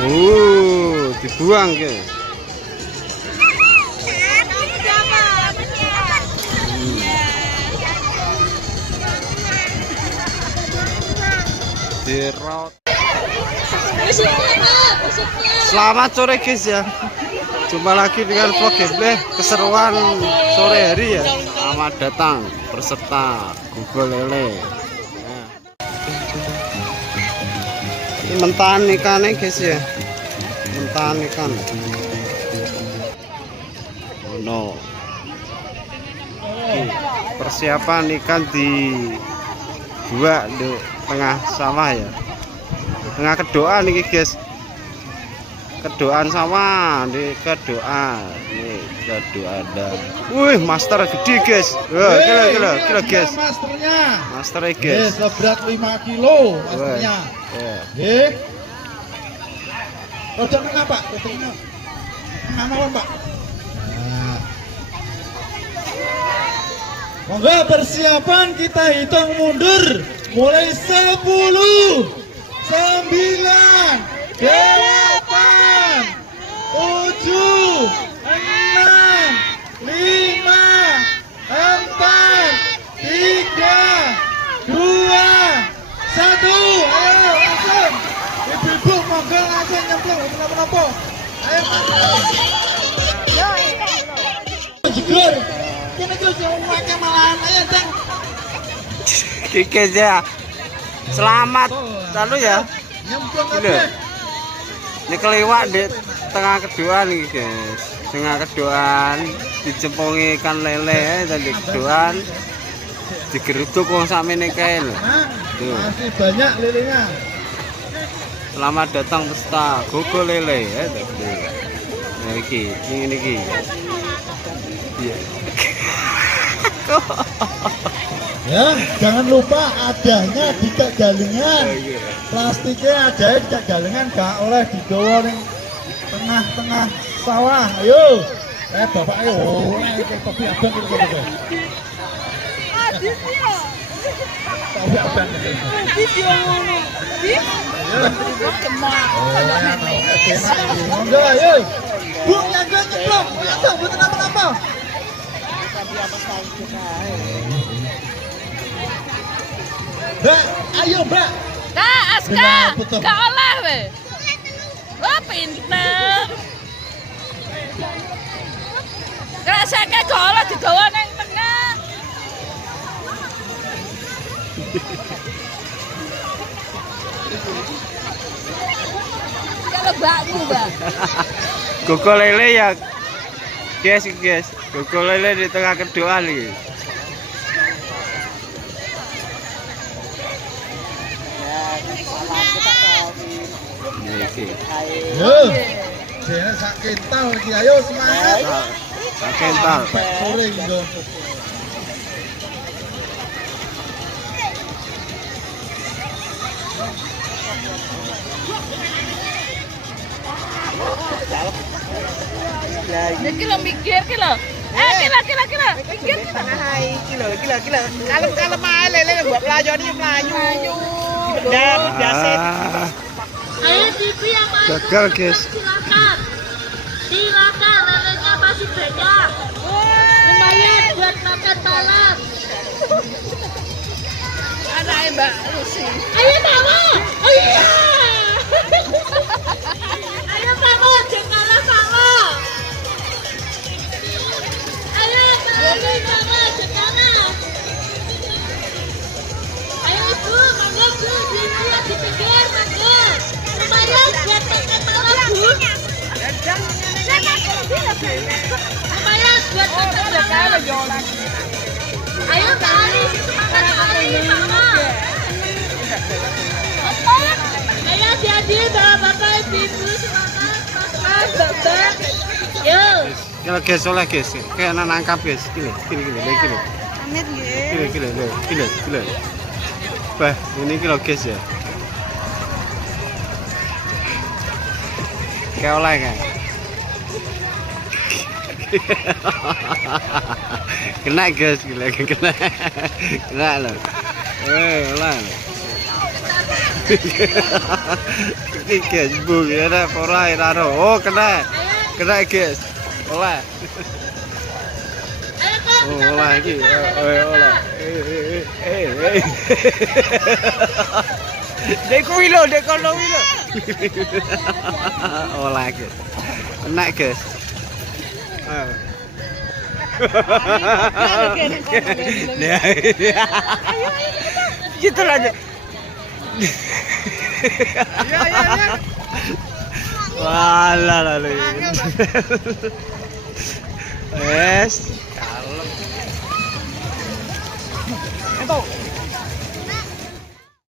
Dibuang guys. Dirot. Selamat sore guys ya. Jumpa lagi dengan vlog gameplay keseruan sore hari ya. Selamat datang peserta Google Lele. Nah. Ini mentahan ikannya guys ya. Mentahan ikan. Oh no. Persiapan ikan di dua di tengah sawah ya. Tengah kedoan nih guys. Kedoan sama di kedoan nih kedoan dan wih master gede guys. Wah gila guys, masternya guys berat 5 kilo masternya rodok tengah pak, tengah mawon pak. Monggo persiapan, kita hitung mundur mulai 10 9 8 7 6 5 4 3 2 1 ayo langsung ibu-ibu monggo langsung nyemplung menapa-napa ayo jegur kene iki sing wae malahan ayo Dang Kikes ya. Selamat lalu ya. nyemplung Ini keliwak di tengah kedoan nih guys. Tengah kedoan dijempongi ikan lele dan di kedoan digeruduk wong sakmene kae lho. Tuh. Masih banyak lelenya. Selamat datang peserta Google Lele ya. Nah iki, ini iki. Iya. Ya, jangan lupa adanya di Kak Galengan. Plastiknya ada di Kak Galengan, gak oleh digawa ning tengah-tengah sawah. Ayo. Bapak ayo. Kopi abang iki kok. Kopi abang. Video ngono. Monggo ayo. Bu, nyangga nyeplok. Ayo, mboten apa-apa. Mbak, ayo Mbak. Kak, Aska, gak oleh we. Wah, pinter. Rasanya gak oleh digawa nang tengah. Kalau bakmu, Mbak. Google Lele ya. Guys. Google Lele di tengah kedoan nih. Yo, jangan sak kental lagi, ayo semangat. Sak kental. Sore gitu. Iki lo mikir ki lo. Kila. Mikir Gila. Kalem-kalem ae lele buat pelayoni melayu. Benar, biasa. ayo TV yang main Gagal guys. Silakan, lelenya masih banyak. Lumayan buat makan malam. Anaknya Mbak Lucy. Ayo Mama. Oh iya. Ayo Mama, jangan kalah Mama. Ayo Mama, jangan kalah. Ayo Ibu, monggo Bu, dilihat di pinggir, monggo. Lumayan buat makan malam Bu. Lumayan buat makan malam. Ayo kali semangat kali Mama. Ayo jadi bapak ibu semangat bapak. Yo. Kira guys oleh guys. Kayak anak nangkap guys. Gini. Amit nggih. Gila. Bah, ini kilo guys ya. Kayak oleh kan. Kena guys, kena loh. Oleh. Iki guys, bung ya ora ora. Oh, kena. Kena guys. Oleh. Ayo kok. Oh, oleh iki. Oleh. Dek kuwi lho, dek kono kuwi lho. Oleh guys. Enak guys. Gitu aja. Ya ya ya. Walah lalu. Kalem. Itu